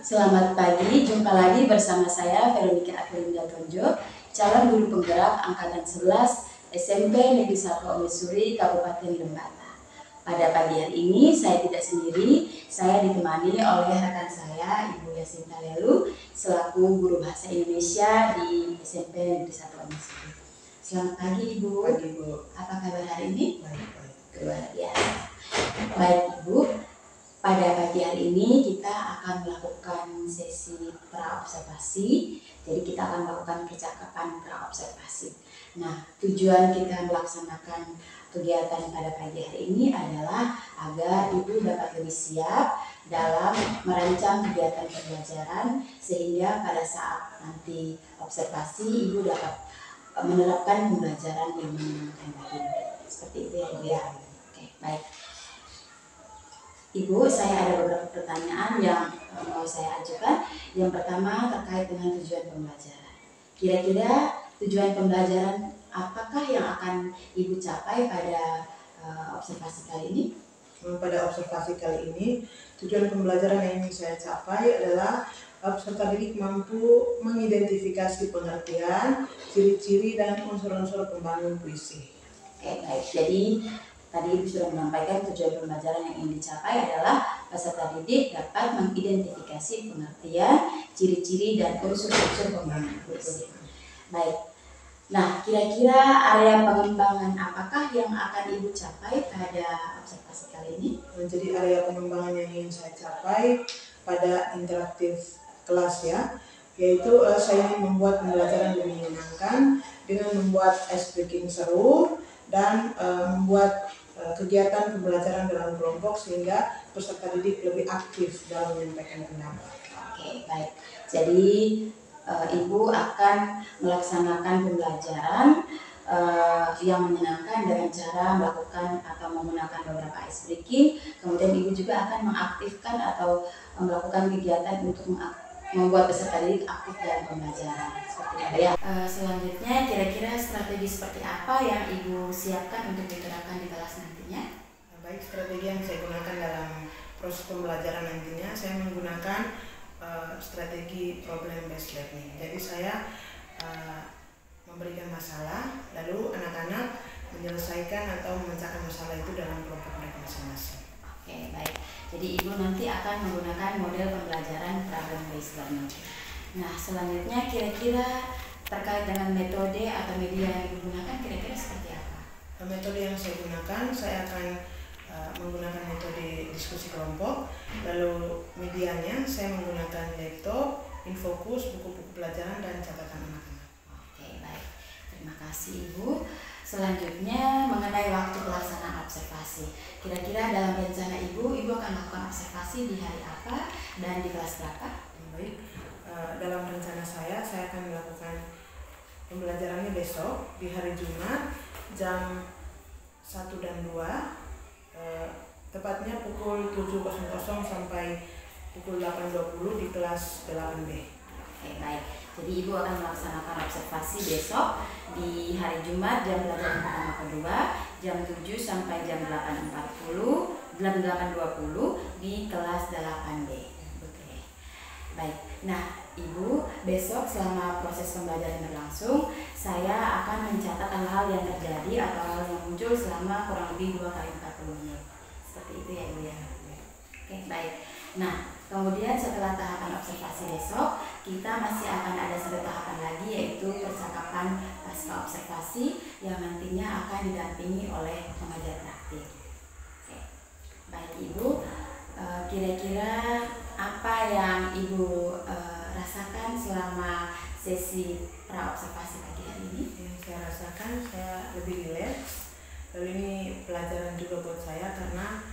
Selamat pagi, jumpa lagi bersama saya Veronica Afirinda Tonjo, calon guru penggerak angkatan 11 SMP Negeri 1 Omisuri, Kabupaten Lembata. Pada pagi hari ini saya tidak sendiri, saya ditemani oleh rekan saya Ibu Yasinta Lelu selaku guru bahasa Indonesia di SMP Negeri 1 Omisuri. Selamat pagi Ibu. Pagi Bu. Apa kabar hari ini? Baik. Luar biasa. Baik Ibu. Pada pagi hari ini kita akan melakukan sesi praobservasi. Jadi kita akan melakukan percakapan praobservasi. Nah, tujuan kita melaksanakan kegiatan pada pagi hari ini adalah agar Ibu dapat lebih siap dalam merancang kegiatan pembelajaran sehingga pada saat nanti observasi Ibu dapat menerapkan pembelajaran yang menyenangkan bagi Ibu. Seperti itu ya Ibu ya. Oke, baik. Ibu, saya ada beberapa pertanyaan yang mau saya ajukan. Yang pertama terkait dengan tujuan pembelajaran. Kira-kira tujuan pembelajaran apakah yang akan Ibu capai pada observasi kali ini? Pada observasi kali ini, tujuan pembelajaran yang ingin saya capai adalah peserta didik mampu mengidentifikasi pengertian, ciri-ciri, dan unsur-unsur pembangun puisi. Oke, baik. Jadi tadi Ibu sudah menyampaikan tujuan pembelajaran yang ingin dicapai adalah peserta didik dapat mengidentifikasi pengertian, ciri-ciri, dan unsur-unsur pembangunan puisi. Baik. Nah, kira-kira area pengembangan apakah yang akan Ibu capai pada observasi kali ini? Jadi area pengembangan yang ingin saya capai pada interaktif kelas ya, yaitu saya ingin membuat pembelajaran lebih menyenangkan dengan membuat ice breaking seru dan membuat kegiatan pembelajaran dalam kelompok sehingga peserta didik lebih aktif dalam menyampaikan pendapat. Oke, baik. Jadi Ibu akan melaksanakan pembelajaran yang menyenangkan dengan cara melakukan atau menggunakan beberapa ice breaking. Kemudian Ibu juga akan mengaktifkan atau melakukan kegiatan untuk membuat peserta didik aktif dalam pembelajaran. Seperti itu ya. Selanjutnya, kira-kira strategi seperti apa yang Ibu siapkan untuk diterapkan di kelas nantinya? Baik, strategi yang saya gunakan dalam proses pembelajaran nantinya, saya menggunakan strategi problem based learning. Jadi saya memberikan masalah, lalu anak-anak menyelesaikan atau memecahkan masalah itu dalam kelompok mereka masing-masing. Oke, baik. Jadi Ibu nanti akan menggunakan model pembelajaran problem based learning. Nah, selanjutnya kira-kira terkait dengan metode atau media yang Ibu gunakan kira-kira seperti apa? Metode yang saya gunakan, saya akan menggunakan metode diskusi kelompok. Lalu medianya saya menggunakan laptop, Infocus, buku-buku pelajaran, dan catatan anak-anak. Oke, baik. Terima kasih Ibu. Selanjutnya mengenai waktu pelaksanaan observasi. Kira-kira dalam rencana Ibu akan melakukan observasi di hari apa dan di kelas berapa? Baik, dalam rencana saya akan melakukan pembelajarannya besok di hari Jumat jam 1 dan 2, tepatnya pukul 7.00 sampai pukul 8.20 di kelas 8B. Oke, baik. Jadi Ibu akan melaksanakan observasi besok di hari Jumat jam pelajaran pertama kedua jam 7 sampai jam 8.20 di kelas 8B. Oke. Baik. Nah, Ibu, besok selama proses pembelajaran berlangsung, saya akan mencatat hal-hal yang terjadi atau hal yang muncul selama kurang lebih 2 kali 40 menit. Seperti itu ya Ibu ya. Oke, baik. Nah, kemudian setelah tahapan observasi besok, kita masih akan ada satu tahapan lagi yaitu percakapan pasca observasi yang nantinya akan didampingi oleh pengajar praktik. Oke. Baik Ibu, kira-kira apa yang Ibu rasakan selama sesi praobservasi pagi hari ini? Yang saya rasakan, saya lebih rileks. Lalu ini pelajaran juga buat saya karena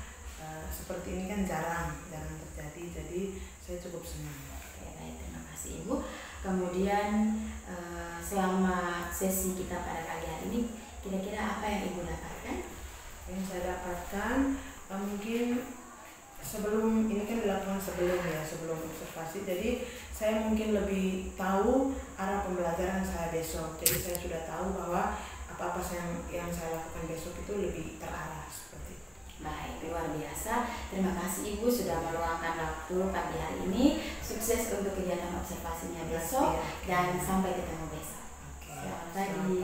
seperti ini kan jarang terjadi, jadi saya cukup senang. Oke, baik, terima kasih Ibu. Kemudian selama sesi kita pada pagi hari ini, kira-kira apa yang Ibu dapatkan? Yang saya dapatkan mungkin sebelum ini kan dilakukan sebelum observasi, jadi saya mungkin lebih tahu arah pembelajaran saya besok. Jadi saya sudah tahu bahwa apa-apa yang saya lakukan besok itu lebih terarah seperti itu. Baik, luar biasa. Terima kasih Ibu sudah meluangkan waktu pagi hari ini Sukses untuk kegiatan observasinya besok dan sampai ketemu besok. Selamat pagi.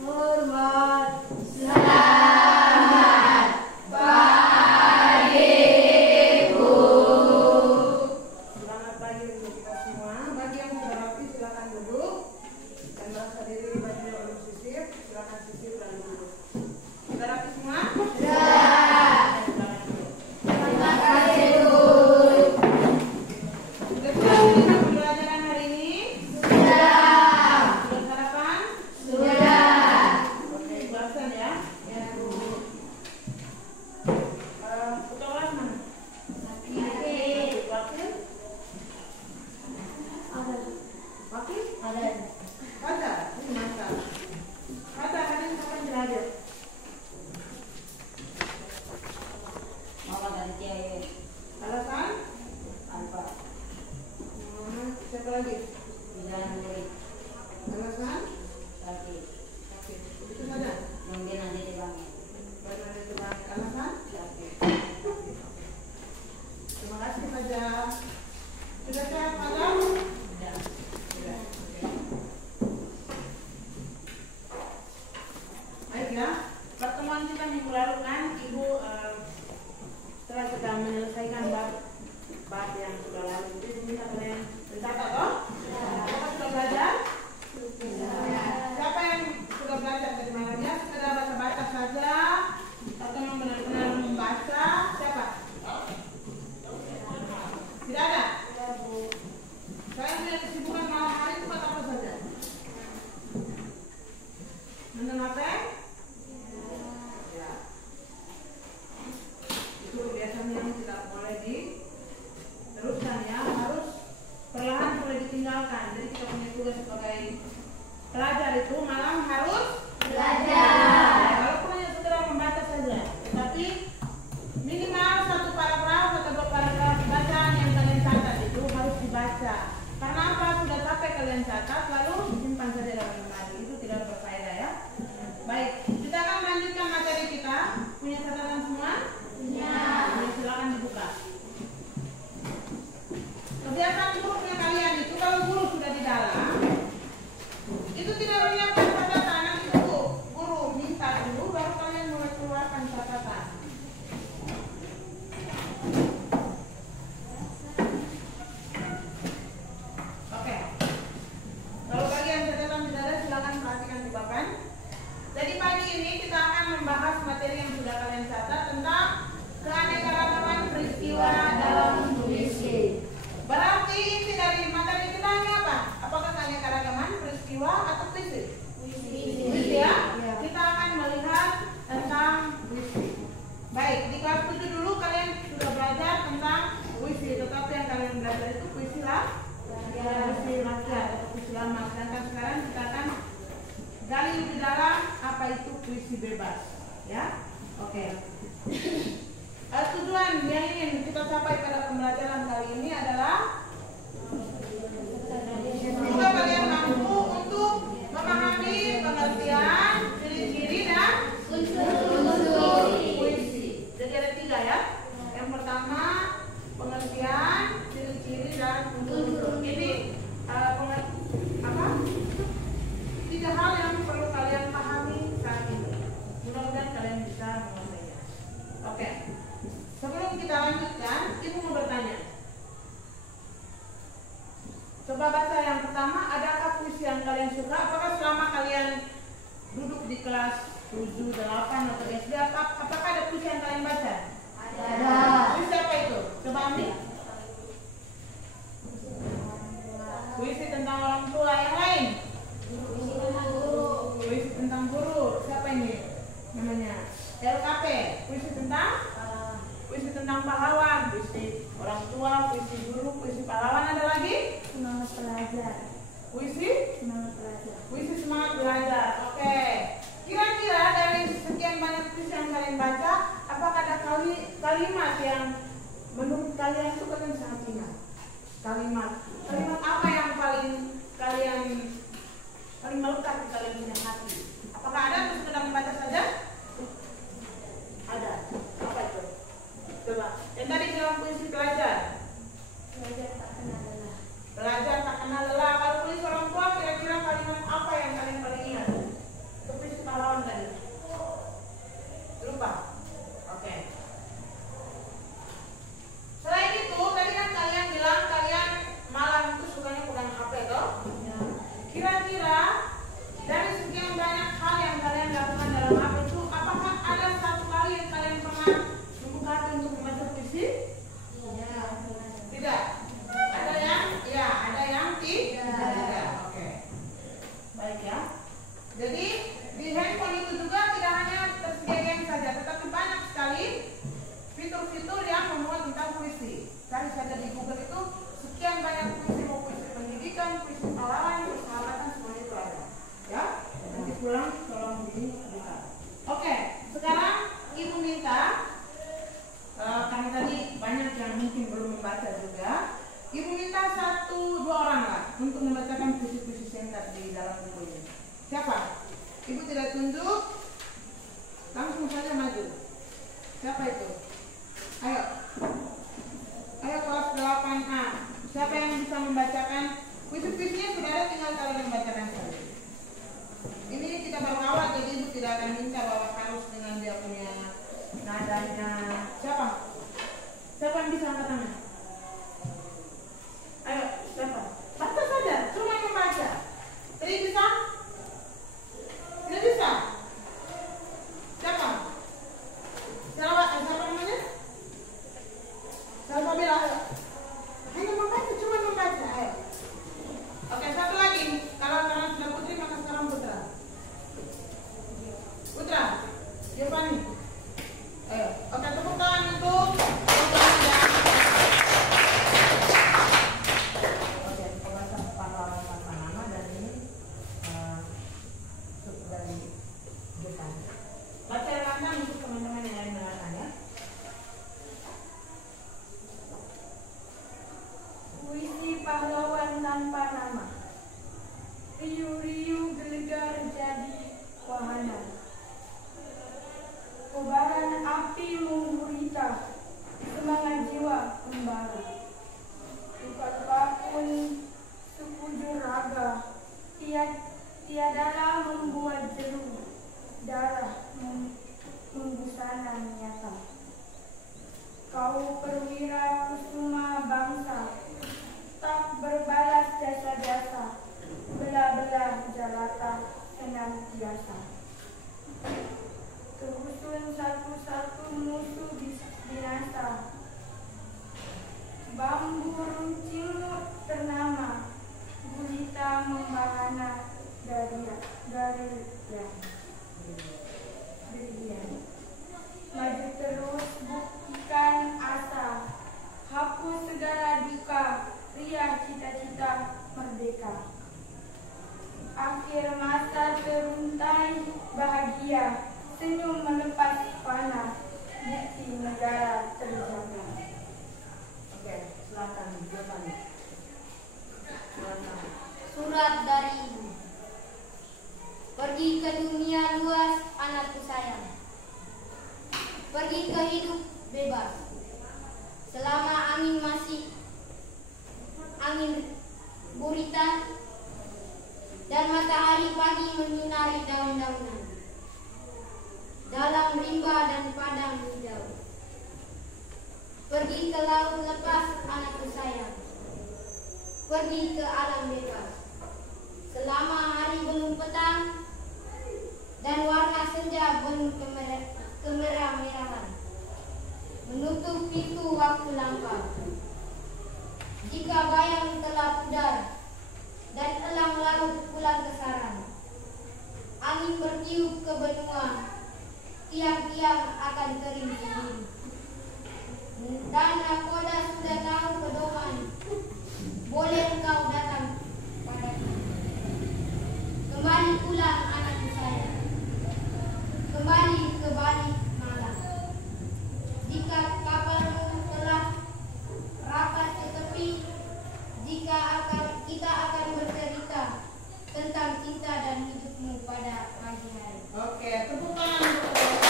Hormat. Selamat pagi, Bu. Selamat pagi untuk kita semua. Bagi yang sudah rapi silakan duduk. Dan merasa diri bajunya belum sisir, silakan sisir dan duduk. Sudah rapi semua? Pertemuan kita minggu lalu kan Ibu setelah kita menyelesaikan bab yang sudah lalu itu bisa kalian mencatat toh? Apakah sudah belajar? Siapa yang sudah belajar dari malamnya? Sekedar baca-baca saja atau yang benar-benar membaca? Siapa? Tidak ada? Kalian punya kesibukan malam hari itu buat apa saja? Nonton HP? Kebiasaan yang tidak boleh diteruskan ya, harus perlahan boleh ditinggalkan. Jadi kita punya tugas sebagai pelajar itu malam harus belajar. Walaupun hanya sekedar membaca saja, tetapi minimal 1 paragraf atau 2 paragraf bacaan yang kalian catat itu harus dibaca. Karena apa? Sudah capek kalian catat lalu disimpan saja dalam lemari, itu tidak berfaedah ya. Baik, kita akan lanjutkan materi kita. Punya catatan semua? Ya, silakan dibuka. Kebiasaan buruknya kalian itu kalau guru sudah di dalam, itu tidak menyiapkan catatan. Nanti guru minta dulu, baru kalian mulai keluarkan catatan. Oke. Kalau bagian catatan tidak ada, silakan perhatikan di papan. Jadi pagi ini kita akan membahas materi yang sudah kalian catat tentang keanekaragaman peristiwa dalam puisi. Berarti inti dari materi kita ini apa? Apakah keanekaragaman peristiwa atau puisi? Puisi ya? Kita akan melihat tentang puisi. Baik, di kelas 7 dulu kalian sudah belajar tentang puisi, tetapi yang kalian belajar itu puisi lah, puisi rakyat atau puisi lama. Sedangkan sekarang kita akan gali lebih dalam apa itu puisi bebas, ya? Oke. Tujuan yang ingin kita capai pada pembelajaran kali ini adalah semoga kalian mampu untuk memahami pengertian, ciri-ciri dan unsur puisi. Jadi ada 3 ya. Yang pertama pengertian, ciri-ciri dan unsur. Ini 3 hal yang perlu kalian pahami saat ini. Mudah-mudahan kalian bisa menguasainya. Oke. Sebelum kita lanjutkan, Ibu mau bertanya. Coba baca yang pertama, adakah puisi yang kalian suka? Apakah selama kalian duduk di kelas 7, 8 atau SD, apakah ada puisi yang kalian baca? Ada. Puisi apa itu? Coba ambil. Puisi tentang orang tua, yang lain? Puisi tentang guru. Siapa ini? Namanya LKP. Puisi tentang pahlawan, puisi orang tua, puisi guru, puisi pahlawan. Ada lagi? Semangat belajar. Puisi semangat belajar. Oke. Kira-kira dari sekian banyak puisi yang kalian baca, apakah ada kalimat yang menurut kalian itu kalian sangat ingat? Kalimat apa yang paling melekat di kalian punya hati? Apakah ada atau sekedar membaca saja? Ada. Apa itu? Coba. Yang tadi bilang puisi pelajar. nadanya siapa? Siapa yang bisa angkat tangan? Ayo, siapa? Baca saja, cuma membaca. Jadi bisa? Tidak bisa? Siapa? Siapa namanya? Siapa bilang? Hanya membaca, cuma membaca. Ayo. Oke, satu lagi. Kalau sekarang sudah Putri, maka sekarang Putra. Putra, Giovanni. Ayo. Oke, tepuk tangan untuk Putra dan oke, pembahasan pahlawan tanpa nama dan ini dari Jepang. Baca langsung untuk teman-teman yang lain mendengarkan ya. Puisi pahlawan tanpa nama. Riuh-riuh gelegar jadi wahana. Kobaran api menggurita, semangat jiwa membara. Luka-luka pun sekujur raga, tiadalah membuat jeru, darah membusana nyata. Kau perwira kusuma bangsa, tak berbalas jasa-jasa, bela-bela jalata senantiasa. Kerusun satu-satu musuh binasa, bambu runcing ternama, gulita membahana garian. Maju terus buktikan asa, hapus segala duka, riah cita-cita merdeka. Akhir masa teruntai bahagia, senyum melepas panah, bukti negara terjaga. Oke, silakan Giovanni. Surat dari ibu. Pergi ke dunia luas, anakku sayang. Pergi ke hidup bebas. Selama angin masih angin guritan dan matahari pagi menyinari daun-daunan dalam rimba dan padang hijau. Pergi ke laut lepas, anakku sayang. Pergi ke alam bebas. Selama hari belum petang dan warna senja belum kemerah-merahan, menutup pintu waktu lampau. Jika bayang telah pudar dan elang laut pulang ke sarang, angin bertiup ke benua, tiang-tiang akan kering sendiri. Dan nakoda sudah tahu pedoman, boleh engkau datang padaku. Kembali pulang, anakku sayang. Kembali ke balik malam. Jika kapalmu telah rapat ke tepi, kita akan bercerita tentang cinta dan hidupmu pada pagi hari. Oke, tepuk tangan untuk baik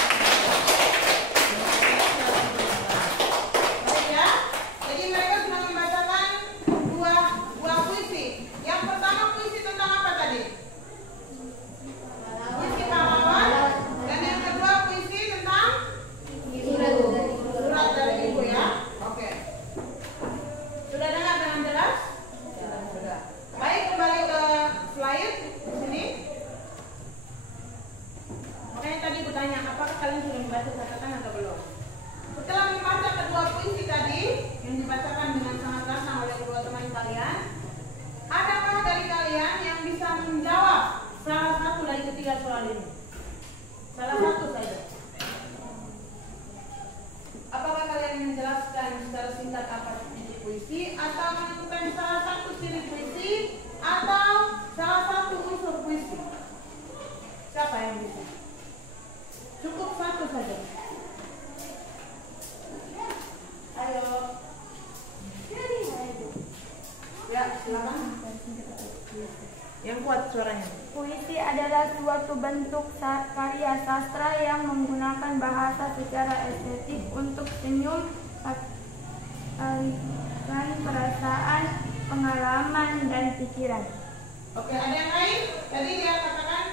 ya. Jadi mereka sudah membacakan dua puisi. Yang pertama puisi tentang apa tadi? Puisi pahlawan. Dan yang kedua puisi tentang surat dari ibu ya. Oke. Sudah dengar dengan jelas? Sudah. Baik, kembali ke slide di sini. Makanya tadi aku tanya, apakah kalian sudah membaca catatan atau belum? Setelah membaca kedua puisi tadi yang dibacakan dengan sangat lantang oleh kedua teman kalian, adakah dari kalian yang bisa menjawab salah satu dari ketiga soal ini? Salah satu saja. Apakah kalian menjelaskan secara singkat apa itu puisi, atau menentukan salah satu ciri puisi, atau salah satu unsur puisi? Siapa yang bisa? Cukup satu saja. Ayo. Ya, silakan. Yang kuat suaranya. Puisi adalah suatu bentuk karya sastra yang menggunakan bahasa secara estetik untuk senyum, aliran perasaan, pengalaman, dan pikiran. Oke, ada yang lain? Tadi dia katakan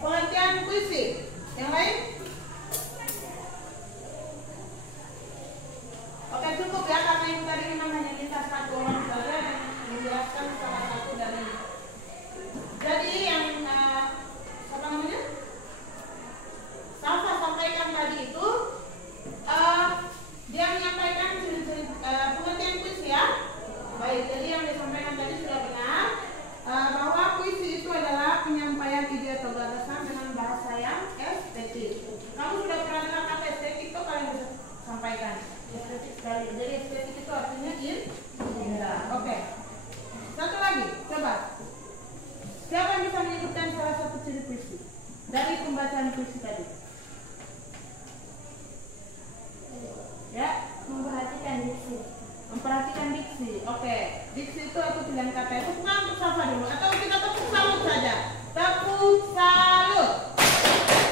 pengertian puisi. Yang lain? menyampaikan. Estetik sekali. Jadi estetik itu artinya indah. Oke. Satu lagi, coba. Siapa yang bisa menyebutkan salah satu ciri puisi dari pembacaan puisi tadi? Ya, Memperhatikan diksi. memperhatikan diksi. Oke. Diksi itu aku pilihan kata. Tepuk tangan untuk Safa dulu. Atau kita tepuk salut saja. Tepuk salut.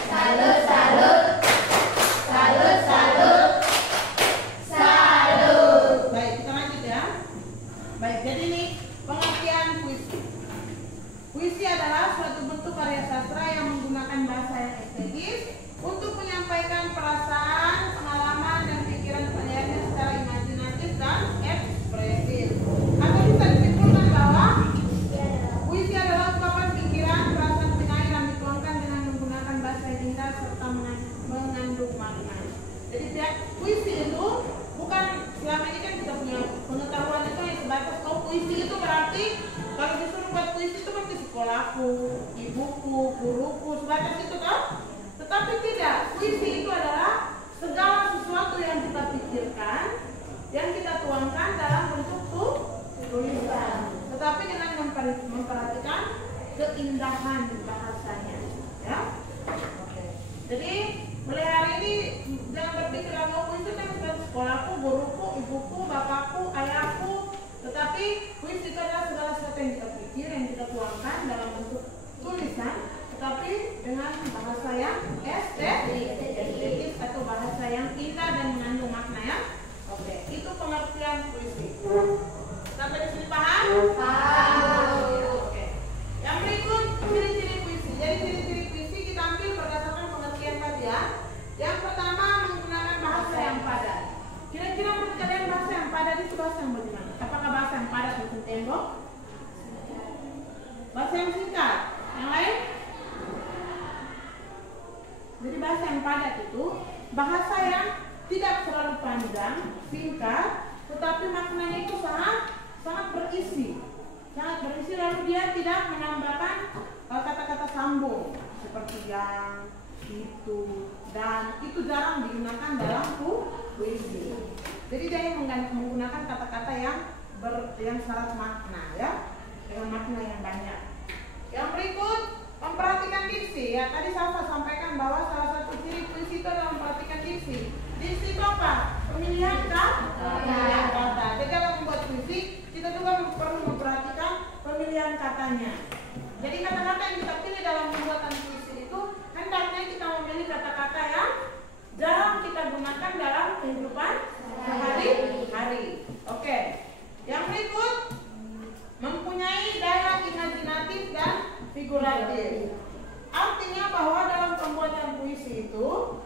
Salut, salut. Salut, salut. Salut. Baik, kita lanjut ya. Baik, jadi ini pengertian puisi. Puisi adalah suatu bentuk karya sastra yang menggunakan bahasa yang estetis untuk menyampaikan perasaan, pengalaman, dan pikiran penyairnya secara imajinatif dan ekspresif. Atau bisa disimpulkan bahwa puisi adalah ungkapan pikiran, perasaan penyair yang dituangkan dengan menggunakan bahasa yang indah serta mengandung makna. Jadi puisi itu bukan selama ini kan kita punya pengetahuan itu yang sebatas puisi itu berarti kalau disuruh buat puisi itu berarti sekolahku, ibuku, guruku, sebatas itu kan? Tetapi tidak, puisi itu adalah segala sesuatu yang kita pikirkan, yang kita tuangkan dalam bentuk tulisan. Tetapi dengan memperhatikan keindahan bahasanya, ya. Oke. Jadi mulai hari ini jangan berpikir puisi kan sebatas sekolahku, guruku, ibuku, bapakku, ayahku. Tetapi puisi itu adalah segala sesuatu yang kita pikir, yang kita tuangkan dalam bentuk tulisan, tetapi dengan bahasa yang estetis atau bahasa yang indah dan mengandung makna ya. Oke, itu pengertian puisi. Sampai di sini paham? Paham. Oke. Yang berikut ciri-ciri puisi. Jadi ciri-ciri puisi kita ambil berdasarkan pengertian tadi ya. Yang pertama menggunakan bahasa yang padat. Kira-kira menurut kalian bahasa yang padat itu bahasa yang bagaimana? Apakah bahasa yang padat untuk tembok? Bahasa yang singkat? Yang lain? Jadi bahasa yang padat itu bahasa yang tidak terlalu panjang, singkat, tetapi maknanya itu sangat berisi. Sangat berisi, lalu dia tidak menambahkan kata-kata sambung seperti yang, itu, dan itu jarang digunakan dalam puisi. Jadi dia menggunakan kata-kata yang syarat makna ya, dengan makna yang banyak. Yang berikut memperhatikan diksi ya. Tadi Safa sampaikan bahwa salah satu ciri puisi itu adalah memperhatikan diksi. Diksi itu apa? Pemilihan kata. Jadi dalam membuat puisi kita juga perlu memperhatikan pemilihan katanya. Jadi kata-kata yang kita pilih dalam pembuatan puisi itu hendaknya kita memilih kata-kata yang jarang kita gunakan dalam kehidupan sehari-hari. Oke. Yang berikut mempunyai daya imajinatif dan figuratif. Artinya bahwa dalam pembuatan puisi itu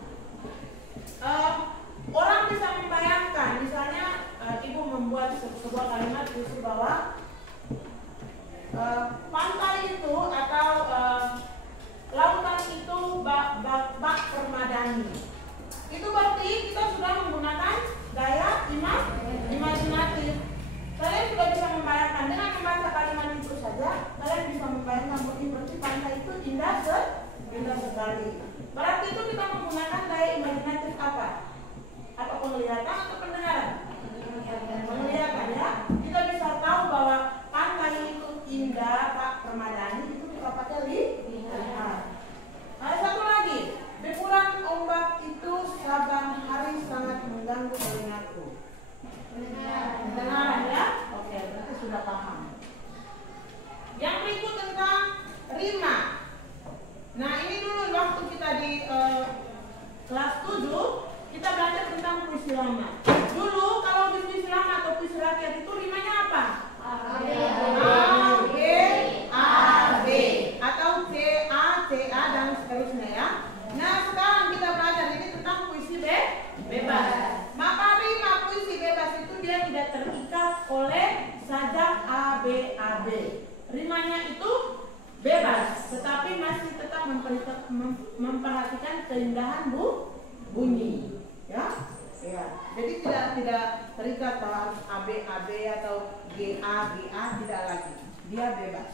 orang bisa membayangkan, misalnya ibu membuat sebuah kalimat puisi bahwa pantai itu atau lautan itu bak permadani. Itu berarti kita sudah menggunakan daya imajinatif. Kalian sudah bisa membayangkan dengan membaca kalimat itu saja, kalian bisa membayangkan berarti pantai itu indah sekali. Berarti itu kita menggunakan daya imajinatif apa? Apa penglihatan atau pendengaran? Penglihatan ya. Kita bisa tahu bahwa pantai itu indah, Pak Permadani itu kita pakai lihat. Ada satu lagi, deburan ombak itu saban hari sangat mengganggu telingaku. Pendengaran ya? Oke, berarti sudah paham. Yang berikut tentang rima. Nah ini dulu waktu kita di kelas 7 kita belajar tentang puisi lama. Dulu kalau di puisi lama atau puisi rakyat itu rimanya apa? A, B, A, B atau C, A, dan seterusnya ya. Nah sekarang kita belajar ini tentang puisi bebas. Maka rima puisi bebas itu dia tidak terikat oleh sajak A, B, A, B. Rimanya itu bebas, tetapi masih tetap memperhatikan keindahan bunyi, ya. Jadi tidak terikat bahwa harus AB atau GA tidak lagi. Dia bebas.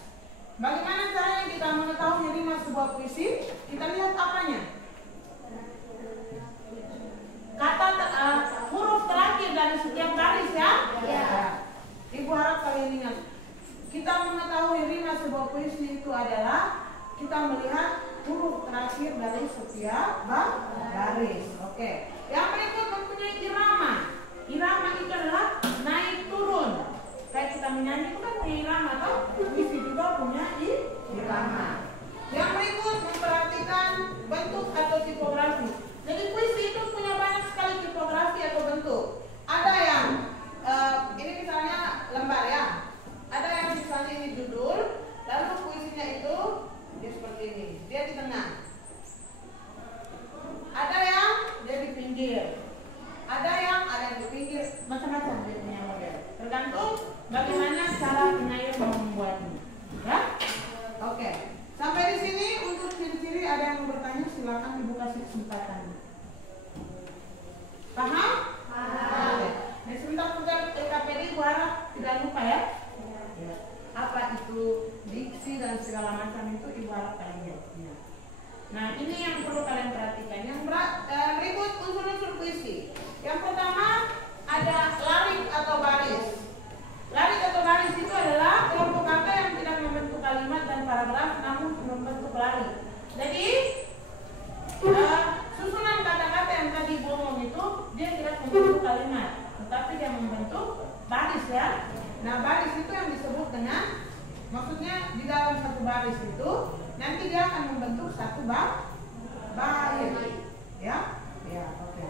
Bagaimana caranya kita mengetahui rima sebuah puisi? Kita lihat apanya. Kata setiap baris. Oke. Yang berikut mempunyai irama. Irama itu adalah naik turun. Kayak kita menyanyi itu kan punya irama, atau puisi juga punya irama. Yang berikut memperhatikan bentuk atau tipografi. Jadi puisi itu punya banyak sekali tipografi atau bentuk. Ada yang ini misalnya lembar ya. Ada yang misalnya ini judul, lalu puisinya itu dia seperti ini, dia di tengah. Ada yang dia di pinggir. Ada yang di pinggir, macam-macam dia punya model. Tergantung bagaimana cara penyair membuatnya. Ya? Oke. Sampai di sini untuk ciri-ciri ada yang mau bertanya silakan dibuka kesempatan. Paham? Paham. Nah, sebentar juga TKPD gua harap tidak lupa ya. Apa itu diksi dan segala macam itu ibu harap kalian lihat. Nah, ini yang perlu kalian perhatikan. Yang berikut unsur-unsur puisi. Yang pertama ada larik atau baris. Larik atau baris itu adalah kelompok kata yang tidak membentuk kalimat dan paragraf namun membentuk larik. Jadi susunan kata-kata yang tadi ibu ngomong itu dia tidak membentuk kalimat, tetapi dia membentuk baris ya. Nah, baris itu yang disebut dengan, maksudnya di dalam satu baris itu nanti dia akan membentuk satu bait. Ya? Ya, oke.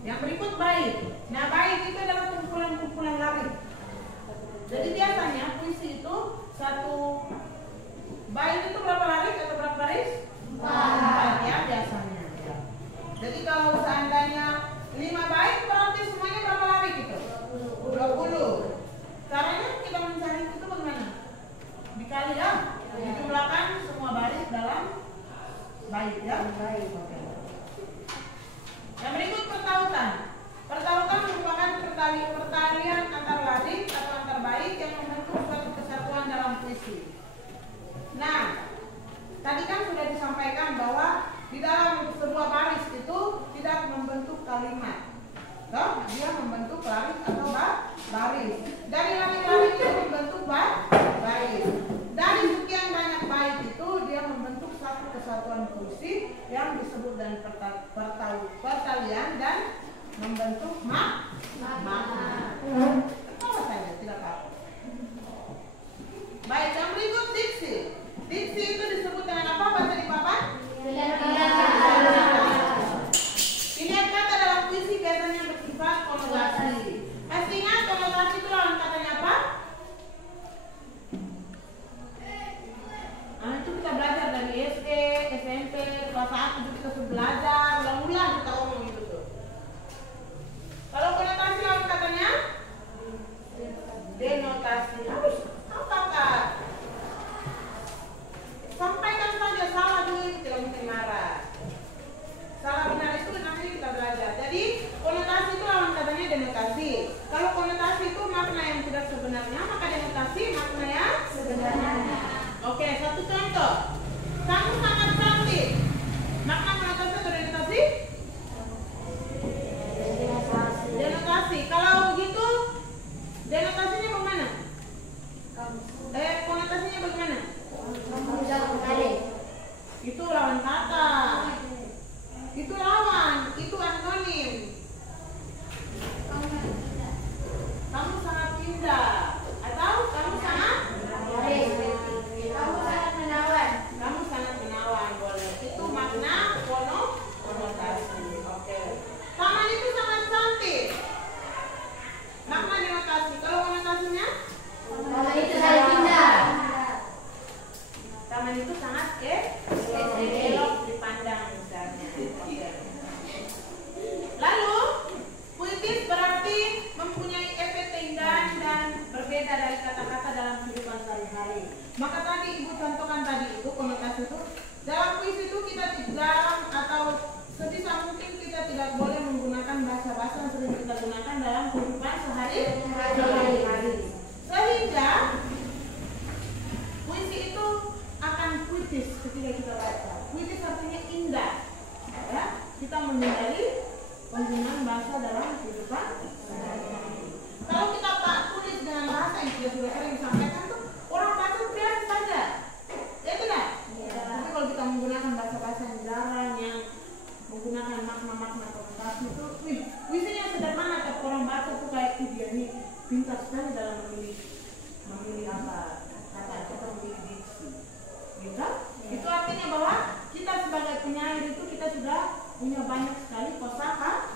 Yang berikut bait. Nah, bait itu adalah kumpulan-kumpulan larik. Jadi biasanya puisi itu satu bait itu berapa larik atau berapa baris? 4 ya biasanya. Ya. Jadi kalau seandainya 5 bait berarti semuanya berapa larik itu? 20. Caranya kita mencari itu bagaimana? Dikali ya, dijumlahkan semua baris dalam bait ya. Oke. Yang berikut pertautan. Pertautan merupakan pertalian antar larik atau antar bait yang membentuk suatu kesatuan dalam puisi. Nah, tadi kan sudah disampaikan bahwa di dalam sebuah baris itu tidak membentuk kalimat. Toh, dia membentuk larik atau baris. Dari larik-larik itu membentuk baris. Dari sekian banyak bait itu dia membentuk satu kesatuan puisi yang disebut dengan pertalian dan membentuk makna. Apa saja tidak apa. Baik, yang berikut diksi. Diksi itu disebut dengan apa bahasa di papan? Pilihan kata dalam puisi biasanya bersifat konotasi. Pastinya konotasi itu lawan katanya apa? Nah, itu kita belajar dari SD, SMP, kelas 1 itu kita sudah belajar, ulang-ulang kita ngomong itu tuh. Kalau konotasi lawan katanya? Denotasi. Harus apa Kak? Sampaikan saja, salah dulu itu tidak mungkin marah. Salah benar itu nanti kita belajar. Jadi konotasi itu lawan katanya denotasi. Kalau konotasi itu makna yang tidak sebenarnya, maka denotasi makna yang sebenarnya. Oke, satu contoh. Kamu sangat cantik. Makna konotasi atau denotasi? Denotasi. Kalau begitu denotasinya bagaimana? Konotasinya bagaimana? Itu lawan kata. Itu lawan, itu antonim. Kamu sangat indah atau kamu sangat menawan. Kamu sangat menawan boleh. Itu makna konotasi. Oke. Taman itu sangat cantik. Makna denotasi. Kalau konotasinya? Taman itu sangat indah. Taman itu sangat elok dipandang misalnya. Oke. Lalu puitis berarti mempunyai efek keindahan dan berbeda dari kata-kata dalam kehidupan sehari-hari. Maka tadi ibu contohkan tadi itu konotasi itu dalam puisi itu kita jarang atau sebisa mungkin kita tidak boleh menggunakan bahasa-bahasa yang sering kita gunakan dalam kehidupan sehari-hari. Sehingga puisi itu akan puitis ketika kita baca. Puitis artinya indah. Ya, kita menghindari penggunaan bahasa dalam kehidupan sehari-hari. Kalau kita tulis dengan bahasa yang sudah sering disampaikan tuh orang baca biasa saja. Ya tidak? Tapi kalau kita menggunakan bahasa-bahasa yang jarang sudah punya banyak sekali kosakata.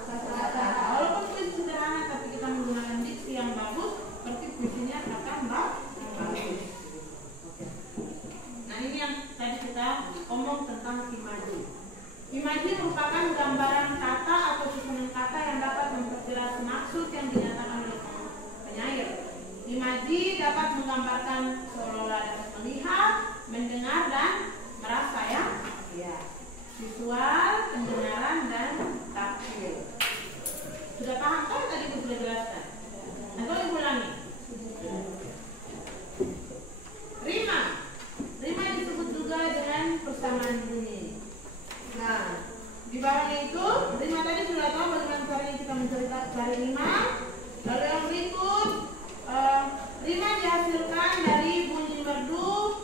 Walaupun puisi sederhana tapi kita menggunakan diksi yang bagus, berarti puisinya akan bagus. Nah ini yang tadi kita omong tentang imaji. Imaji merupakan gambaran kata atau susunan kata yang dapat memperjelas maksud yang dinyatakan oleh penyair. Imaji dapat menggambarkan seolah-olah dapat melihat, mendengar dan merasa ya. Visual, pendengaran dan taktil. Sudah paham kan tadi Ibu sudah jelaskan? Atau Ibu ulangi? Rima. Rima disebut juga dengan persamaan bunyi. Nah, di bawahnya itu rima tadi sudah tahu bagaimana caranya kita mencari rima. Lalu yang berikut, rima dihasilkan dari bunyi merdu,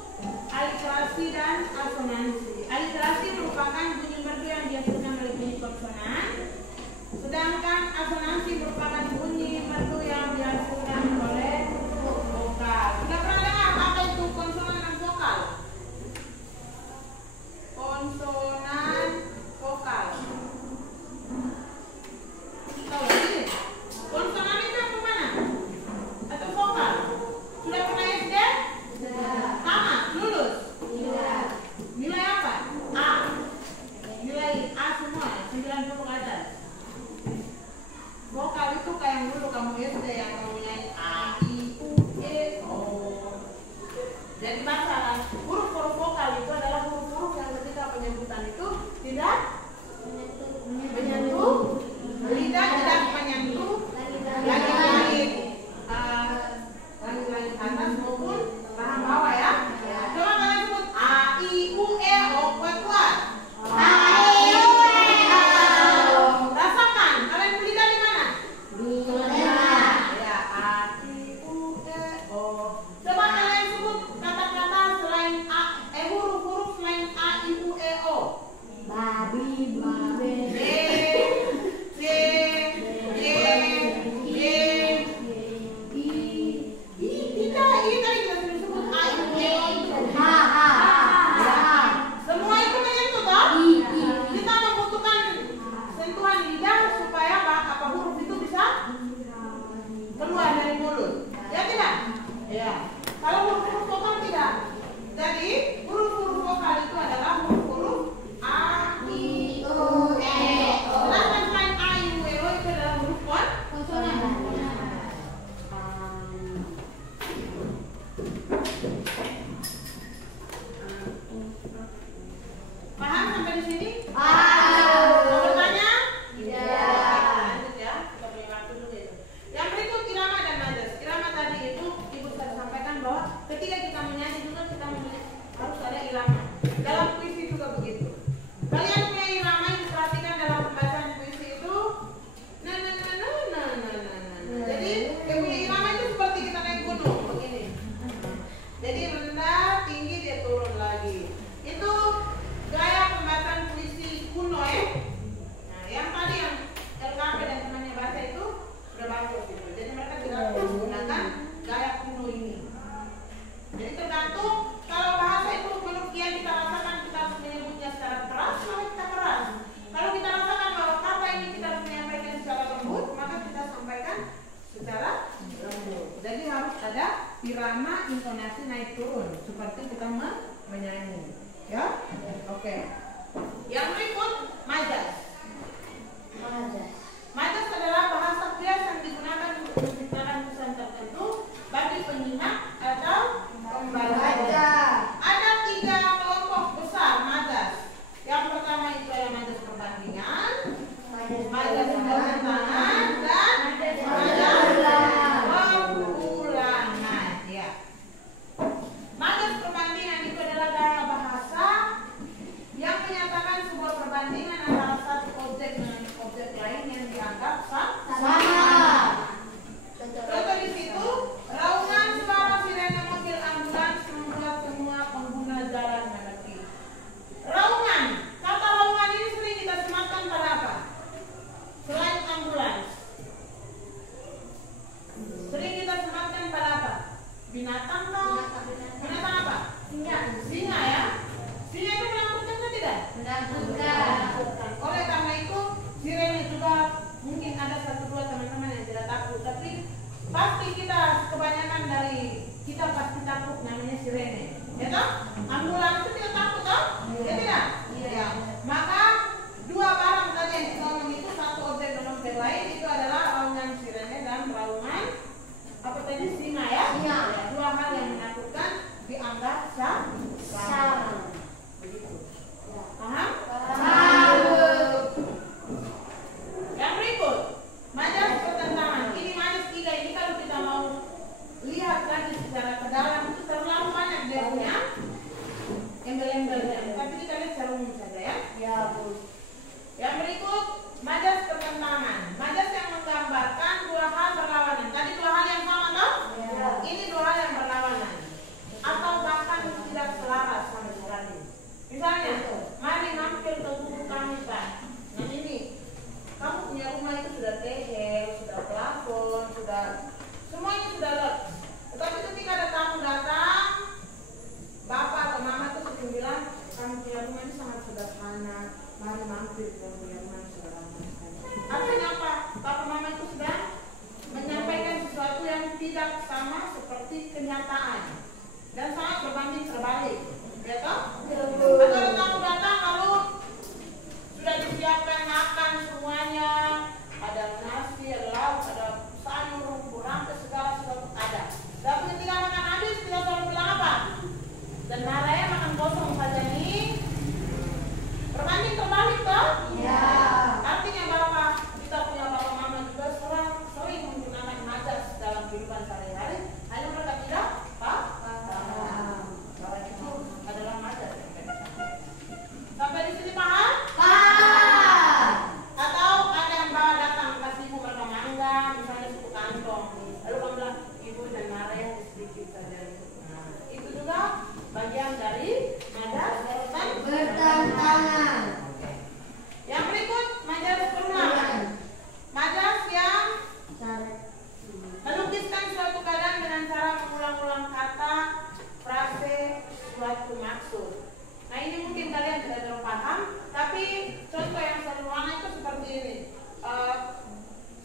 aliterasi dan asonansi. Aliterasi merupakan bunyi merdu yang dihasilkan oleh bunyi konsonan, sedangkan asonansi merupakan bunyi merdu yang dihasilkan oleh vokal. Sudah pernah dengar apa itu konsonan dan vokal? Konsonan, vokal. Tahu lagi? Konsonan itu yang mana? Atau vokal? Sudah pernah SD? Tamat, lulus? Nilai apa? A. Nilai A semua, 90 ke atas. Vokal itu kayak yang dulu kamu SD yang kamu nyanyi A, I, U, E, O. Jadi masalah huruf-huruf vokal itu adalah huruf-huruf yang ketika penyebutan itu tidak menyentuh lidah, tidak menyentuh langit-langit atas maupun rahang bawah ya. Coba kalian sebut A, I, U, E, O, kuat-kuat. A, I, U, E, O. Rasakan, kalian lidah di mana? Di tengah. Ya, A, I, U, E, O. Coba kalian sebut kata-kata selain A, huruf-huruf selain A, I, U, E, O. Babi, babe. B, C, D, D, tidak, ini tadi kita sudah sebut A, I, U, E, O itu. Semua itu menyentuh toh? Kita membutuhkan sentuhan lidah supaya apa huruf itu bisa keluar dari mulut. Ya tidak? Ya. Kalau huruf-huruf vokal tidak. Jadi huruf-huruf vokal itu adalah huruf-huruf A, I, U, E, O. Sedangkan selain A, I, U, E, O itu adalah huruf konsonan. Paham sampai di sini? Mau bertanya? Lanjut ya, kita beri waktu dulu itu. Yang berikut irama dan nadas. Irama tadi itu Ibu sudah sampaikan bahwa ketika kita menyanyi juga kita harus ada irama. Dalam puisi juga begitu. Kalian punya irama yang diperhatikan dalam pembacaan puisi itu. Jadi yang punya irama itu seperti kita naik gunung begini. Jadi rendah, tinggi, dia turun lagi. Itu gaya pembacaan puisi kuno ya. Nah, yang tadi yang LKP dan temannya baca itu sudah bagus gitu. Jadi mereka tidak menggunakan gaya kuno ini. Jadi tergantung kalau bahasa itu menurut Kian kita rasakan kita harus menyebutnya secara keras, maka kita keras. Kalau kita rasakan bahwa kata ini kita harus menyampaikan secara lembut, maka kita sampaikan secara lembut. Jadi harus ada irama intonasi naik turun seperti kita menyanyi. Ya? Oke. Yang berikut majas. Majas adalah bahasa kias yang digunakan untuk menciptakan tulisan tertentu bagi penyimak atau pembaca. Ada 3 kelompok besar majas. Yang pertama itu adalah majas perbandingan, majas pengulangan, dan majas pengulangan. Ya. Majas perbandingan itu adalah gaya bahasa yang menyatakan sebuah perbandingan antara satu objek dengan objek lain yang dianggap sama. Contoh di situ, raungan suara sirene mobil ambulans membuat semua pengguna jalan mengerti. Raungan, kata raungan ini sering kita sematkan pada apa? Selain ambulans. Artinya apa? Papa mama itu sedang menyampaikan sesuatu yang tidak sama seperti kenyataan dan sangat berbanding terbalik, ya toh? Atau kamu datang lalu sudah disiapkan makan semuanya, ada nasi, ada lauk, ada sayur, kurang, segala sesuatu ada. Tapi ketika makan habis kita selalu bilang apa? Dan marahnya makan kosong saja nih. Berbanding terbalik toh? Ya. Artinya bahwa kita punya papa mama juga sering menggunakan majas dalam kehidupan sehari-hari. Hanya mereka tidak paham bahwa itu adalah majas. Sampai di sini paham? Paham. Atau ada yang bawa datang kasih ibu mereka mangga, misalnya suku kantong. Lalu kamu bilang ibu dan marah sedikit saja. Nah, itu juga bagian dari majas Bertentangan. Yang berikut majas perumahan. Majas yang melukiskan suatu keadaan dengan cara mengulang-ulang kata, frase, suatu maksud. Nah ini mungkin kalian tidak terlalu paham, tapi contoh yang sederhana itu seperti ini.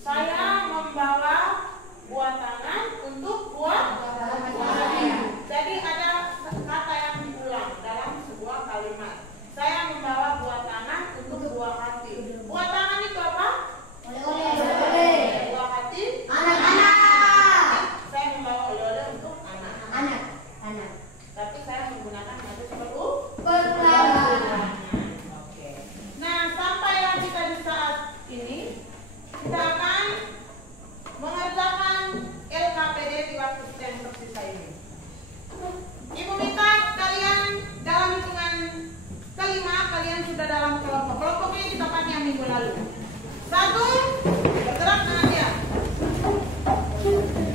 Saya membawa buah tangan untuk buah hati. Jadi ada kata yang diulang dalam sebuah kalimat. Saya membawa buah tangan untuk buah hati. Buah tangan itu apa? Oleh-oleh. Buah hati. Anak-anak. Saya membawa oleh-oleh untuk anak-anak. Anak. Tapi saya menggunakan majas Perumahan. Oke. Nah, sampailah kita di saat ini, kita akan mengerjakan LKPD di waktu yang tersisa ini. Ibu minta kalian dalam hitungan kelima, kalian sudah dalam kelompok. Kelompoknya kita pakai yang minggu lalu. 1, bergerak dengan dia. 1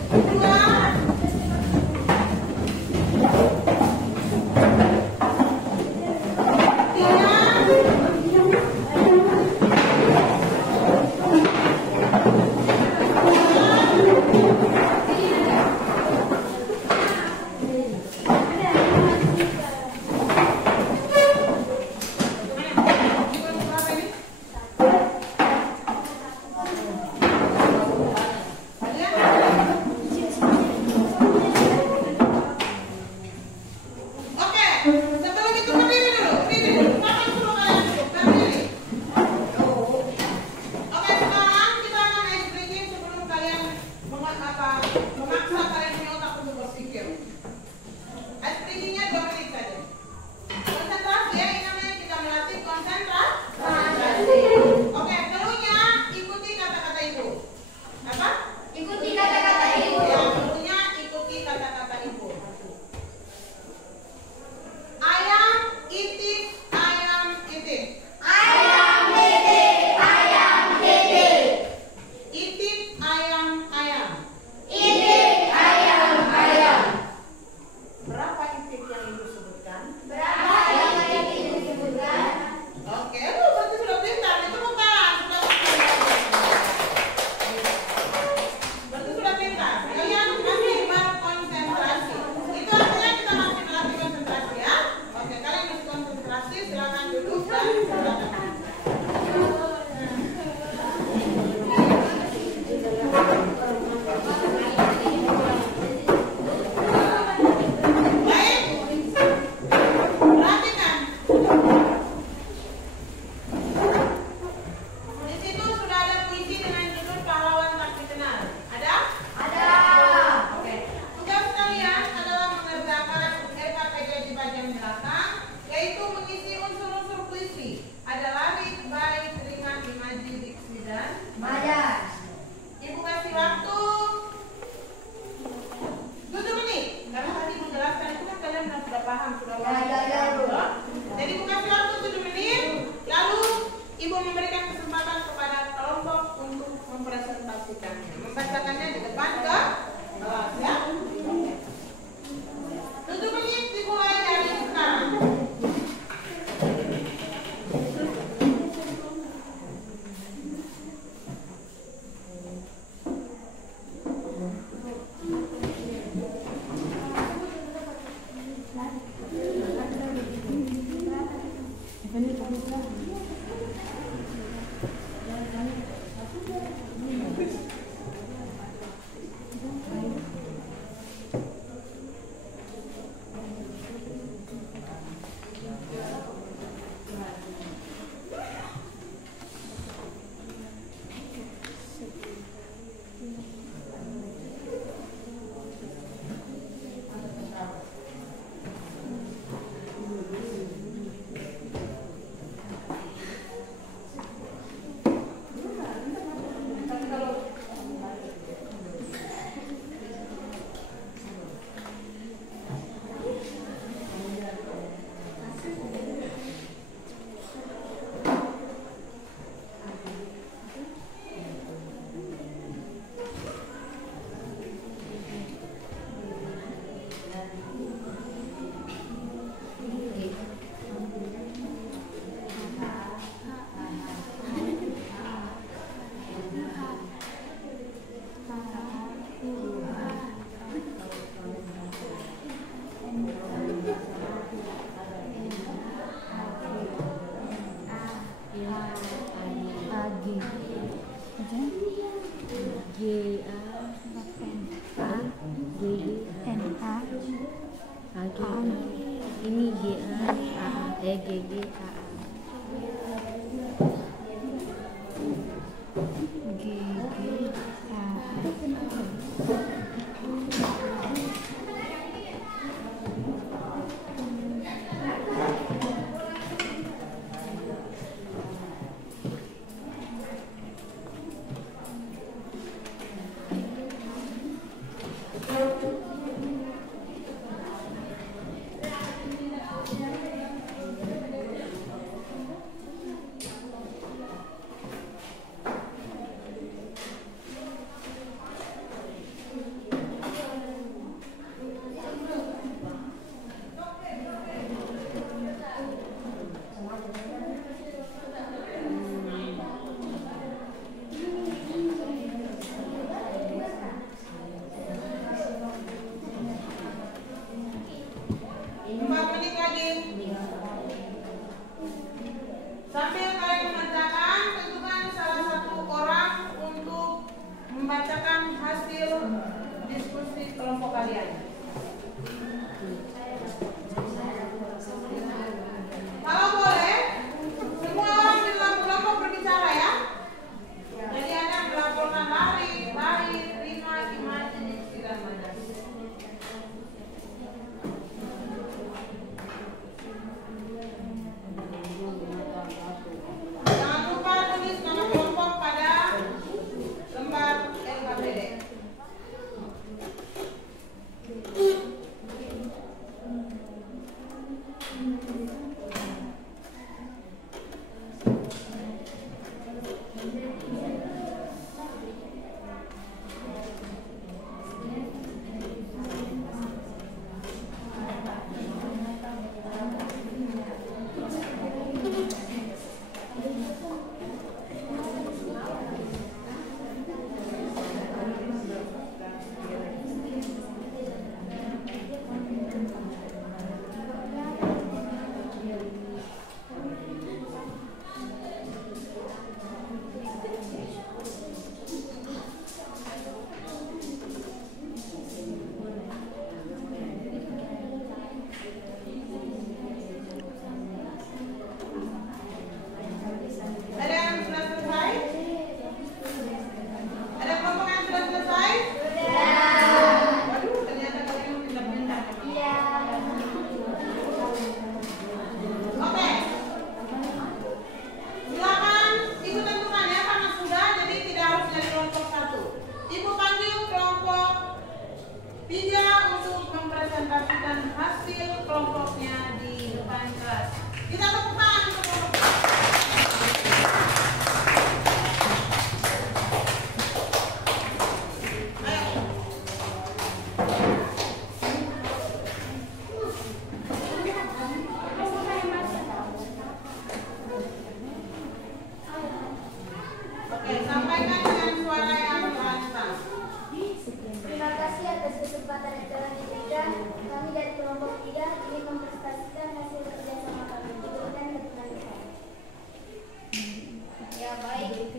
Ini G-A-A-E-G-G-A-A. Sambil kalian mengerjakan, tentukan salah satu orang untuk membacakan hasil diskusi kelompok kalian. Kalau boleh, semua orang di dalam kelompok berbicara ya. Jadi Anda melaporkan Lari, Baik, Rima, Imati, dan Majas. Jangan lupa tulis nama kelompok pada lembar LKPD. Ada yang sudah selesai? Ada kelompok yang sudah selesai? Waduh, ternyata kalian pintar-pintar. Oke. Silakan Ibu tentukan ya, karena sudah, jadi tidak harus dari kelompok 1. Ibu panggil kelompok 3 untuk mempresentasikan hasil kelompoknya di depan kelas. Kita tepuk tangan untuk kelompok 3. Oke, sampaikan dengan suara yang lantang. Terima kasih atas kesempatan yang telah diberikan. Kami dari kelompok 3 ingin mempresentasikan hasil kerjasama kami. Diberikan keterangan saya. Ya baik.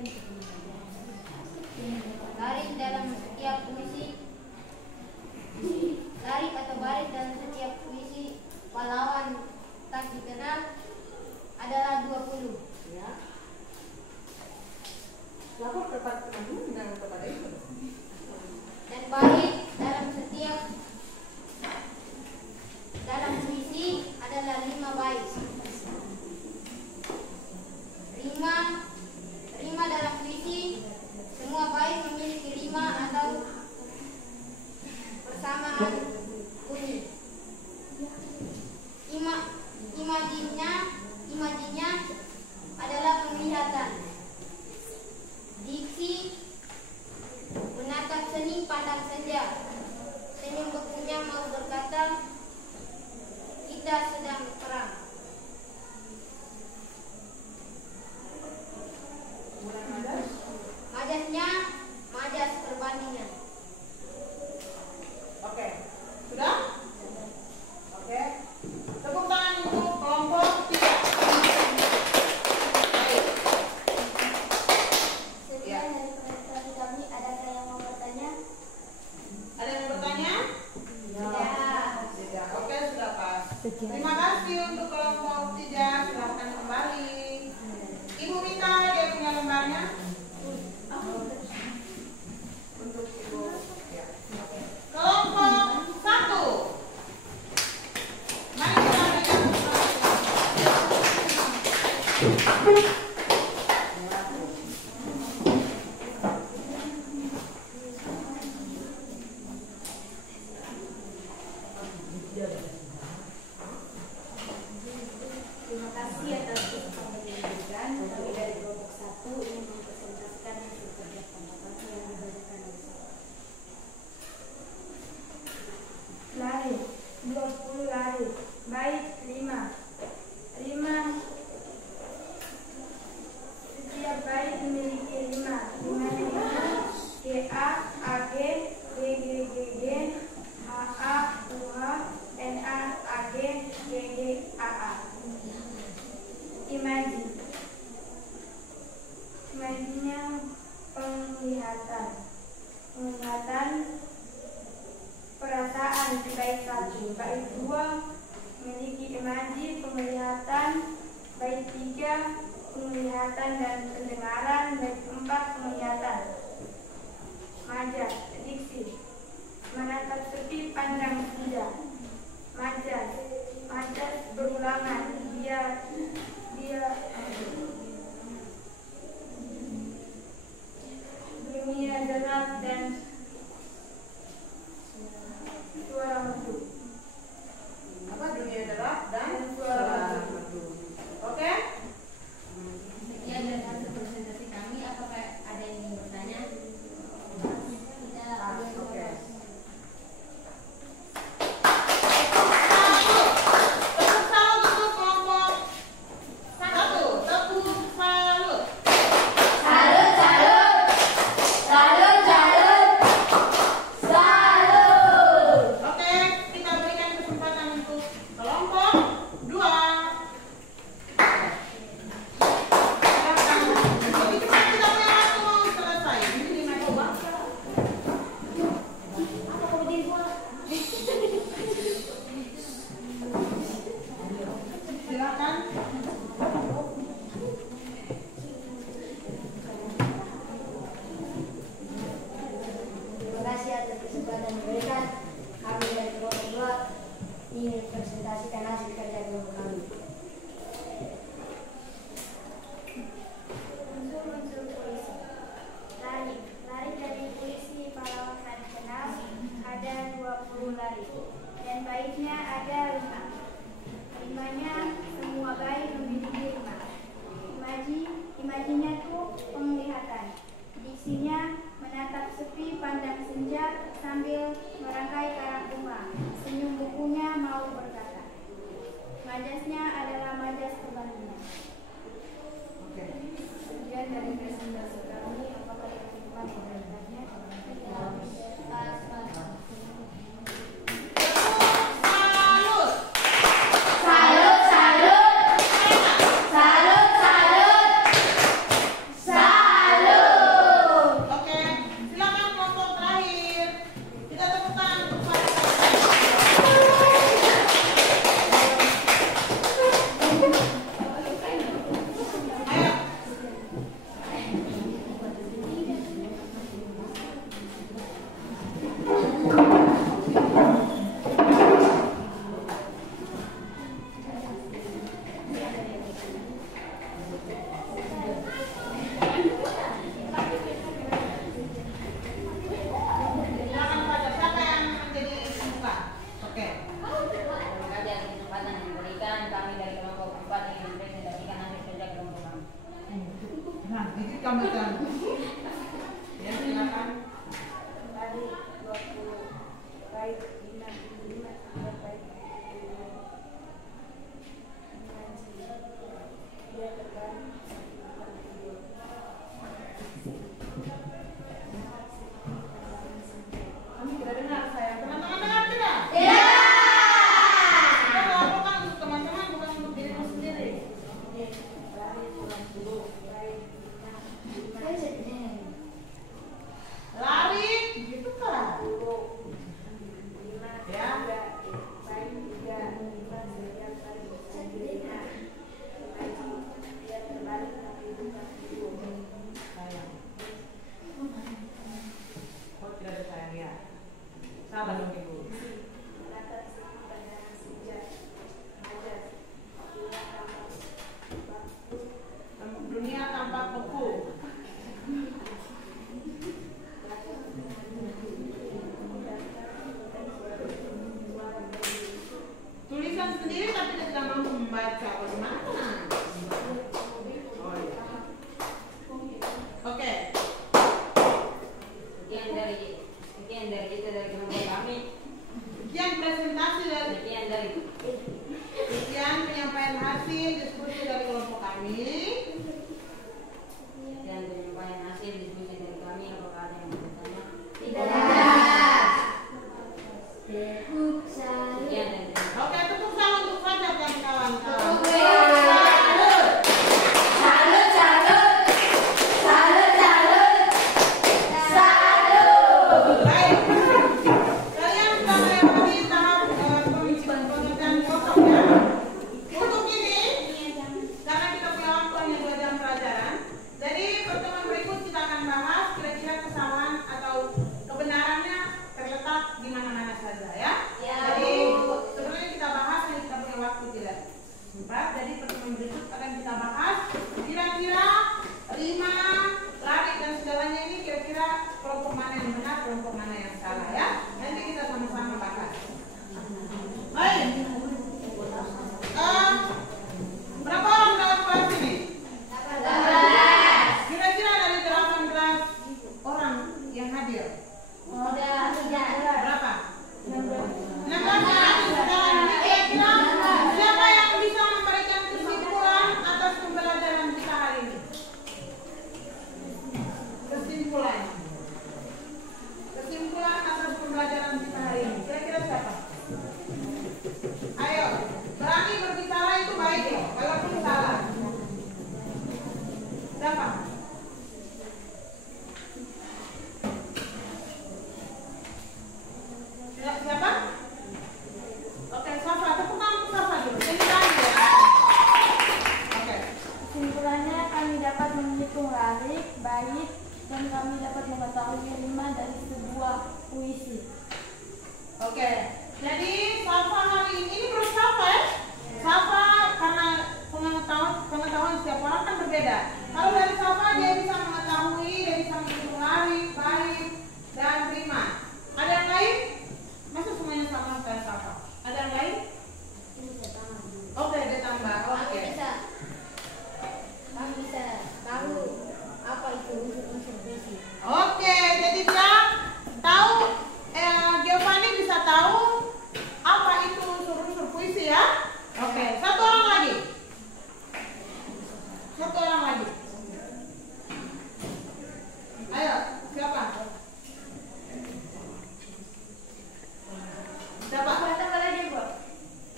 Baris dalam setiap puisi, tarik atau baris dalam setiap puisi pahlawan tak dikenal adalah 20. Ya. Lapor kepada ibu dan kepada ibu. Dan baris dalam puisi adalah 5 baris. Rima dalam puisi, semua baris memiliki rima atau persamaan bunyi. Imajinya adalah penglihatan. Diksi menatap seni pandang senja. Senyum berpunya mau berkata kita sedang perang. Terima kasih untuk kelompok 3, silahkan kembali. Ibu minta dia punya lembarnya. Untuk ibu. Ya. Kelompok 1. Mari kita berikan Terima kasih atas kesempatan yang diberikan. Kami dari kelompok 1 ingin mempresentasikan hasil kerja kelompok yang dibacakan oleh saya. Lari 20 lari. Baik 5. Setiap baik memiliki 5. 5 GA, AG, GG, HA, UH, NA, AG, GG, AA. Imajinya penglihatan, perasaan bait 1, bait 2 memiliki imaji penglihatan, bait 3 penglihatan dan pendengaran, bait 4 penglihatan. Majas, diksi, menatap sepi pandang senja. Majas berulangan, dia dunia derap dan suara merdu. apa dunia derap dan suara merdu. Oke? Sekian dari hasil presentasi kami. Apakah ada yang ingin bertanya? Tidak. Oke. Terima kasih atas kesempatan yang diberikan. Kami dari kelompok 2 ingin presentasikan hasil kerja kelompok kami. Unsur puisi. Lari dari puisi pahlawan tradisional ada 20 lari dan baitnya ada 5. 5-nya semua bait memiliki 5. Imajinya tuh penglihatan. Diksinya menatap sepi pandang senja sambil merangkai karang bunga. Senyum bukunya mau berkata. Majasnya adalah majas kebahagiaan. Sekian dari presentasi kami. Apakah ada yang ingin bertanya? Oke, silakan kelompok terakhir. Kita tepuk tangan untuk ayo. Silakan baca. Siapa yang menjadi pembuka? Oke. Terima kasih atas kesempatan yang diberikan. Kami dari kelompok 4 ingin mempresentasikan hasil kerja kelompok kami. Nah, dikit kamu kan. Ya, silakan. Tadi 20 baik 5 sampai baik 5. Dia tekan Kami tidak dengar saya. Teman-teman dengar tidak? Iya. Kita melakukan untuk teman-teman bukan untuk dirimu sendiri. lari 20 baik 5. baik, baik, dan kami dapat mengetahui hikmah dari sebuah puisi. Oke, jadi Safa hari ini belum Safa ya? Safa karena pengetahuan setiap orang kan berbeda. Kalau dari Safa dia bisa mengetahui, dia bisa menghitung lari, baik, dan prima. Ada yang lain? Masa semuanya sama kayak Safa? Ada yang lain? Oke, dia tambah. Oke. Kami bisa tahu apa itu unsur-unsur puisi. Oke, jadi dia tahu, Giovanni bisa tahu apa itu unsur-unsur puisi ya? Oke, satu orang lagi. Satu orang lagi. Ayo, siapa? Siapa?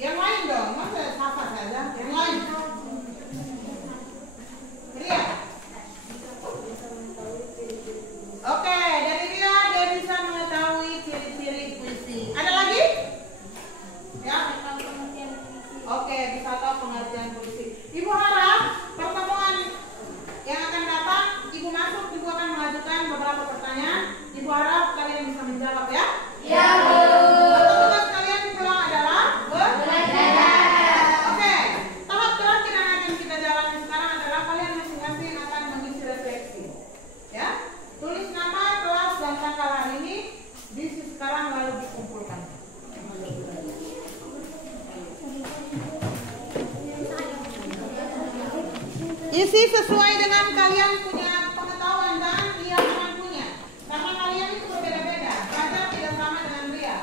Yang lain dong, masa Safa saja? Yang lain. Ria. Oke, dari dia bisa mengetahui ciri-ciri puisi. Ada lagi? Ya. Oke, bisa tahu pengertian puisi. Ibu harap pertemuan yang akan datang, Ibu masuk, Ibu akan mengajukan beberapa pertanyaan. Ibu harap kalian bisa menjawab ya. Ya, Bu. Tugas kalian pulang adalah Oke, tahap terakhir yang akan kita jalani sekarang adalah kalian masing-masing akan mengisi refleksi. Ya, tulis nama, kelas, dan tanggal hari ini di sekarang lalu dikumpulkan. Isi sesuai dengan kalian punya pengetahuan dan Ria akan punya. Karena kalian itu berbeda-beda, Fajar tidak sama dengan Ria.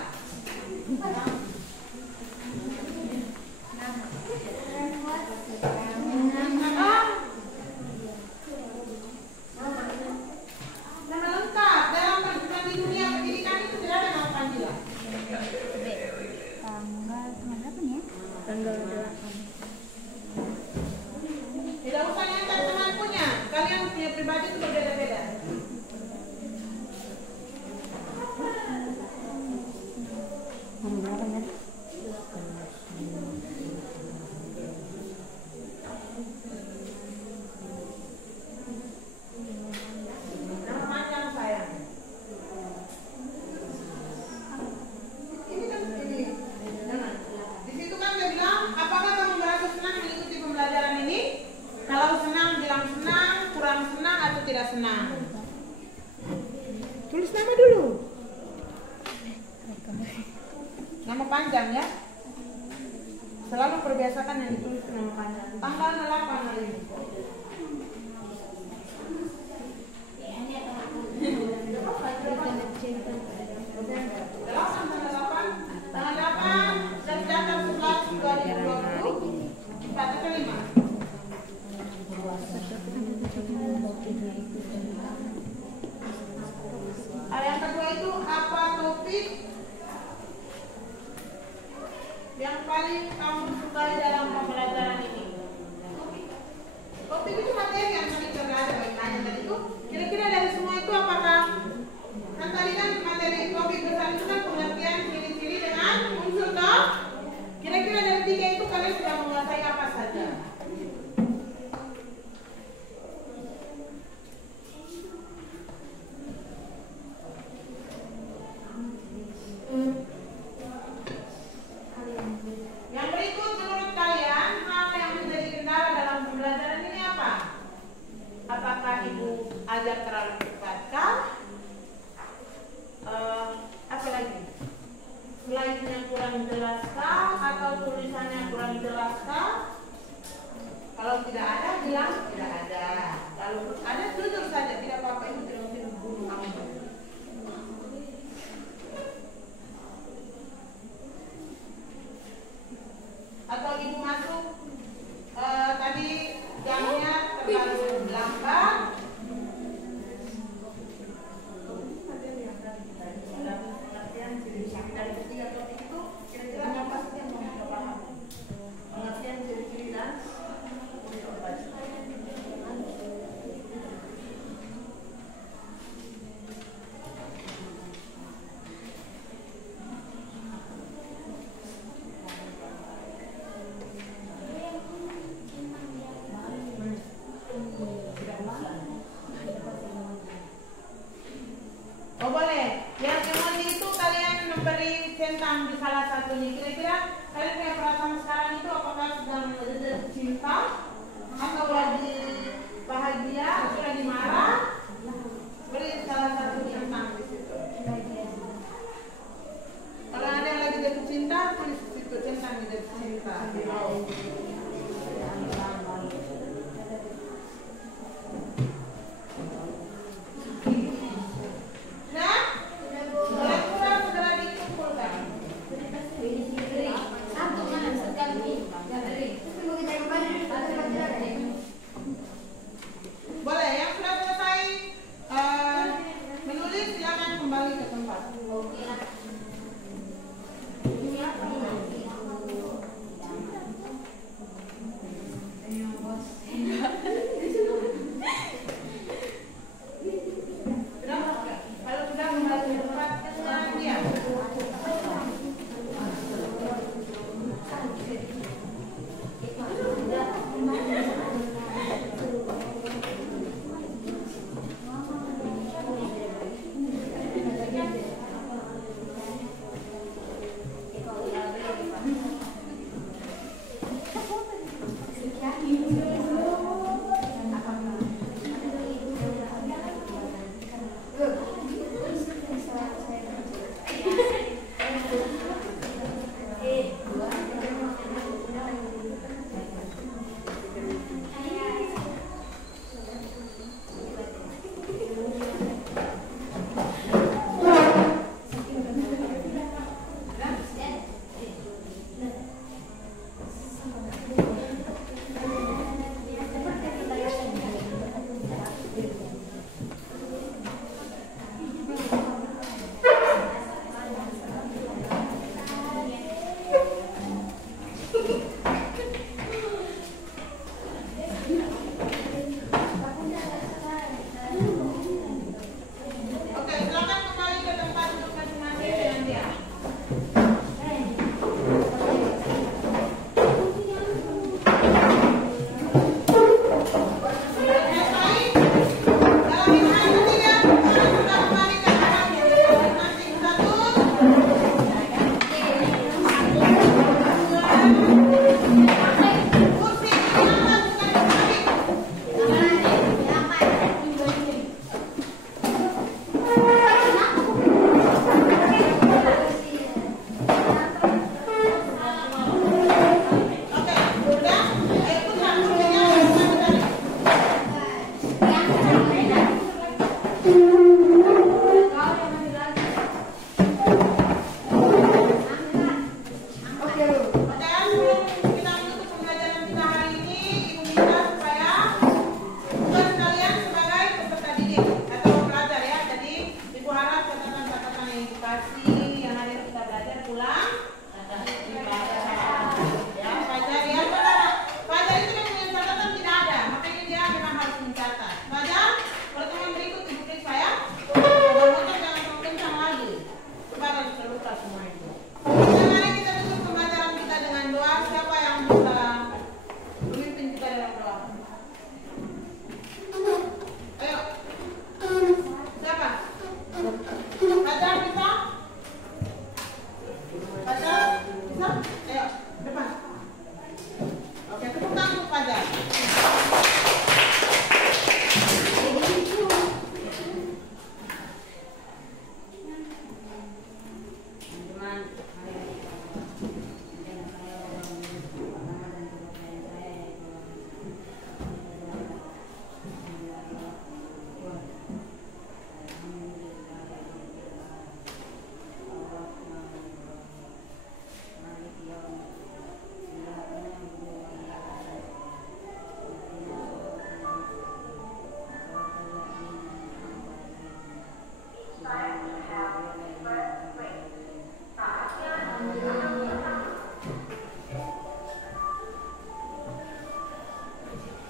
Nama lengkap dalam perguruan di dunia pendidikan itu tidak ada nama panggilan. Tanggal 8. Tidak usah nyantar teman punya, kalian punya pribadi itu berbeda-beda. Nama panjang sayang. Ini kan ini. Jangan. Di situ kan dia bilang, apakah kamu merasa senang mengikuti pembelajaran ini? Kalau senang bilang senang, kurang senang atau tidak senang. Tulis nama dulu. Nama panjang ya. Selalu perbiasakan yang ditulis nama panjang. Tanggal 8 hari ini. Tanggal 8 dan data 11 2020 4 ke 5. Yang kedua itu apa topik yang paling kamu sukai dalam pembelajaran ini? Topik itu materi yang tadi sudah ada baik-baik tadi itu. Kira-kira dari semua itu apakah kan tadi kan materi topik besar itu kan pengertian ciri-ciri dengan unsur toh? Kira-kira dari 3 itu kalian sudah menguasai apa saja? Yang berikut menurut kalian hal yang menjadi kendala dalam pembelajaran ini apa? Apakah Ibu ajar terlalu cepatkah? Apa lagi? Slide-nya kurang jelaskah atau tulisannya kurang jelaskah? Kalau tidak ada bilang tidak ada. Kalau ada jujur saja, tidak apa-apa, itu tidak mungkin bunuh kamu. Atau Ibu masuk tadi jamnya terlalu lambat. Pengertian ciri-ciri dari ketiga topik itu kira-kira apa sih yang mau kita paham? Pengertian ciri-ciri dan kira-kira kalian punya perasaan sekarang itu apakah sedang cinta atau lagi bahagia atau lagi marah? Beri salah satu centang di situ. Kalau ada yang lagi jatuh cinta, tulis di situ centang di jatuh cinta. Nah, surat segera dikumpulkan. Boleh, yang sudah selesai menulis silakan kembali ke tempat. Kalau sudah kembali ke tempat, sekarang dia. Oke, silakan kembali ke tempat duduk masing-masing dengan dia. Selesai. Dalam hitungan ketiga, kalian sudah kembali ke tempat duduk masing-masing. Satu, kursi di mana bukan di Oke, sudah. Ayo putar kursinya yang tadi. Oke, sebelum kita menutup pembelajaran kita hari ini, Ibu minta supaya tugas kalian sebagai peserta didik atau pelajar ya. Jadi Ibu harap catatan-catatan yang dikasih yang hari ini kita belajar pulang. Ya, Fajar ya, saudara. Fajar itu kan punya catatan tidak ada, makanya dia memang harus mencatat. Fajar, pertemuan berikut Ibu periksa ya. Kalau motor jangan terlalu kencang lagi. Coba harus terluka semua itu. Oke, mari kita tutup pembelajaran kita dengan doa. Siapa yang bisa memimpin kita dalam doa? Ayo. Siapa? Fajar bisa? Fajar bisa? Ayo, depan. Oke, tepuk tangan untuk Fajar.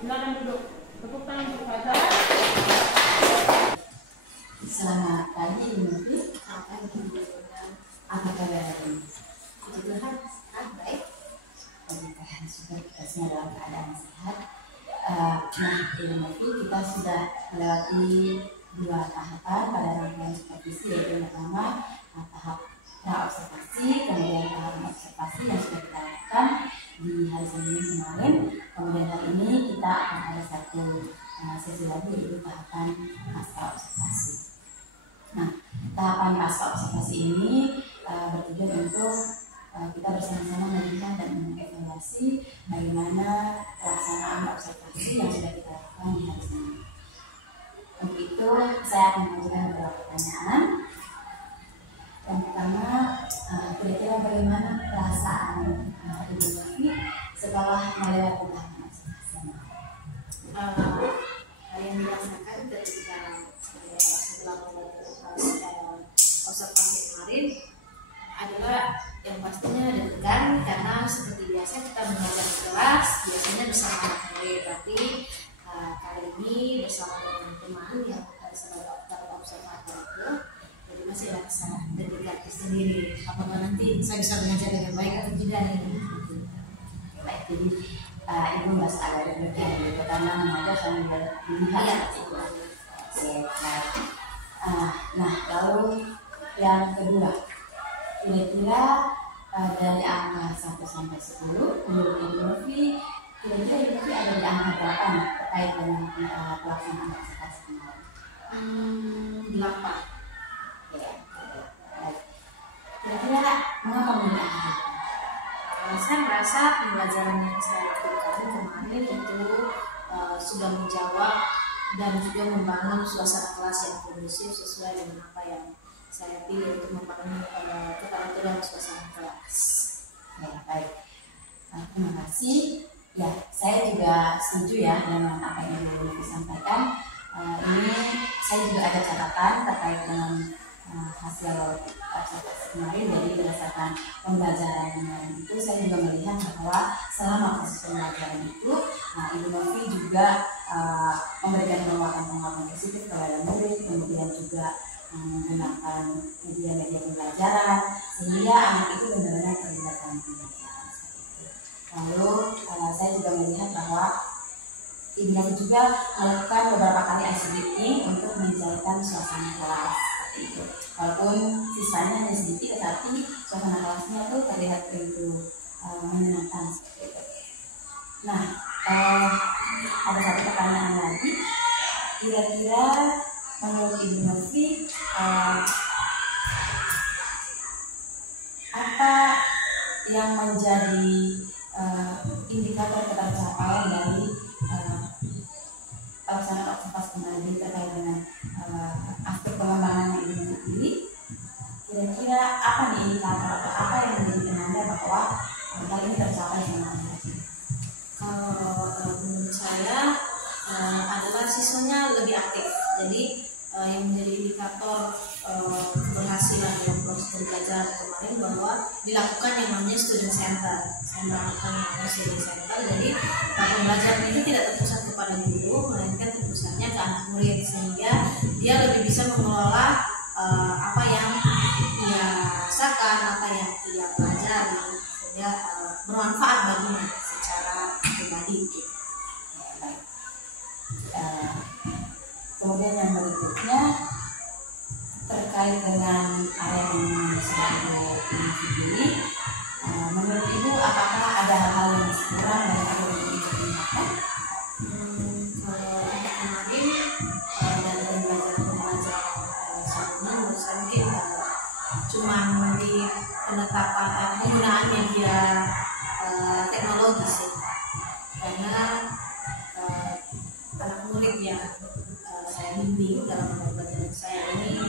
Silakan duduk. Tepuk tangan untuk Fajar. Selamat pagi, Ibu. Apa kabar hari ini? Puji Tuhan, baik. Puji Tuhan, syukur kita semua dalam keadaan sehat. Nah, Ibu, kita sudah melewati 2 tahapan pada rangkaian supervisi, yaitu yang pertama tahap observasi, kemudian tahapan observasi yang sudah kita lakukan di hari Senin kemarin. Kemudian hari ini kita akan ada satu sesi lagi, yaitu tahapan pasca observasi. Nah, tahapan pasca observasi ini bertujuan untuk kita bersama-sama melihat dan mengevaluasi bagaimana pelaksanaan observasi yang sudah kita lakukan di hari Senin. Untuk itu, saya akan mengajukan beberapa pertanyaan. Yang pertama, kira-kira bagaimana perasaan Ibu Novi setelah melewati tahapan observasi? Hal yang dirasakan ketika setelah melewati observasi kemarin adalah yang pastinya deg-degan, karena seperti biasa kita mengajar di kelas biasanya bersama anak murid, tapi kali ini bersama dengan teman yang sebagai observator itu, jadi masih ada kesalahan deg-degan sendiri. Apakah nanti saya bisa mengajar dengan baik atau tidak ini? Baik, jadi Ibu nggak salah deg-degan gitu, karena mengajar sambil melihat itu. Baik. Nah, lalu yang kedua, kira-kira dari angka 1 sampai 10 menurut Ibu Novi, kira-kira Ibu Novi ada di angka berapa nih terkait dengan pelaksanaan observasi kemarin? 8. Ya, baik. Kira-kira mengapa memilih angka 8? Saya merasa pembelajaran yang saya lakukan kemarin itu sudah menjawab dan juga membangun suasana kelas yang kondusif sesuai dengan apa yang saya pilih untuk membangun keteraturan suasana kelas. Ya, baik. Terima kasih. Ya, saya juga setuju ya dengan apa yang Ibu Novi sampaikan. Ini saya juga ada catatan terkait dengan hasil observasi kemarin. Jadi berdasarkan pembelajaran kemarin itu, saya juga melihat bahwa selama proses pembelajaran itu, Ibu Novi juga memberikan penguatan positif kepada murid, kemudian juga menggunakan media-media pembelajaran sehingga anak itu benar-benar terlibat dalam pembelajaran. Lalu saya juga melihat bahwa Ibu Novi juga melakukan beberapa kali ice breaking untuk mencairkan suasana kelas. Itu. Walaupun siswanya hanya sedikit, tetapi suasana kelasnya tuh terlihat begitu menyenangkan. Nah, ada satu pertanyaan lagi. Kira-kira menurut Ibu Novi, apa yang menjadi indikator ketercapaian dari pelaksanaan observasi kemarin terkait dengan aspek pengembangan yang ingin dipilih? Kira-kira apa nih indikator atau apa yang menjadi penanda bahwa hal ini tercapai dengan baik? Kalau menurut saya adalah siswanya lebih aktif. Jadi yang menjadi indikator keberhasilan dalam proses pembelajaran kemarin bahwa dilakukan yang namanya student center. Saya melakukan yang namanya student center. Jadi pembelajaran itu tidak terpusat kepada guru, melainkan terpusatnya ke anak murid, sehingga dia lebih bisa mengelola apa yang dia rasakan, apa yang dia pelajari, sehingga bermanfaat baginya secara pribadi. Kemudian yang berikutnya terkait dengan area yang sudah Ibu pilih, menurut Ibu apakah ada hal-hal yang masih kurang dari apa yang Ibu tingkatkan? Kalau untuk kemarin dari pembelajaran sebelumnya, menurut saya mungkin cuma di penetapan penggunaan media teknologi sih, karena anak murid yang saya bimbing dalam pembelajaran saya ini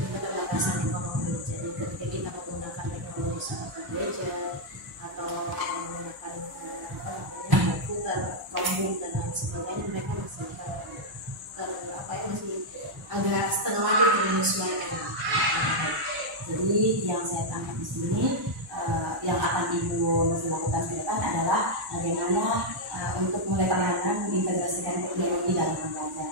keterbatasan ekonomi. Jadi ketika kita menggunakan teknologi seperti gadget atau menggunakan komputer, Chromebook dan lain sebagainya, mereka masih masih agak setengah lagi untuk menyesuaikan. Jadi yang saya tangkap di sini, yang akan Ibu Novi lakukan ke depan adalah bagaimana untuk mulai perlahan mengintegrasikan teknologi dalam pembelajaran.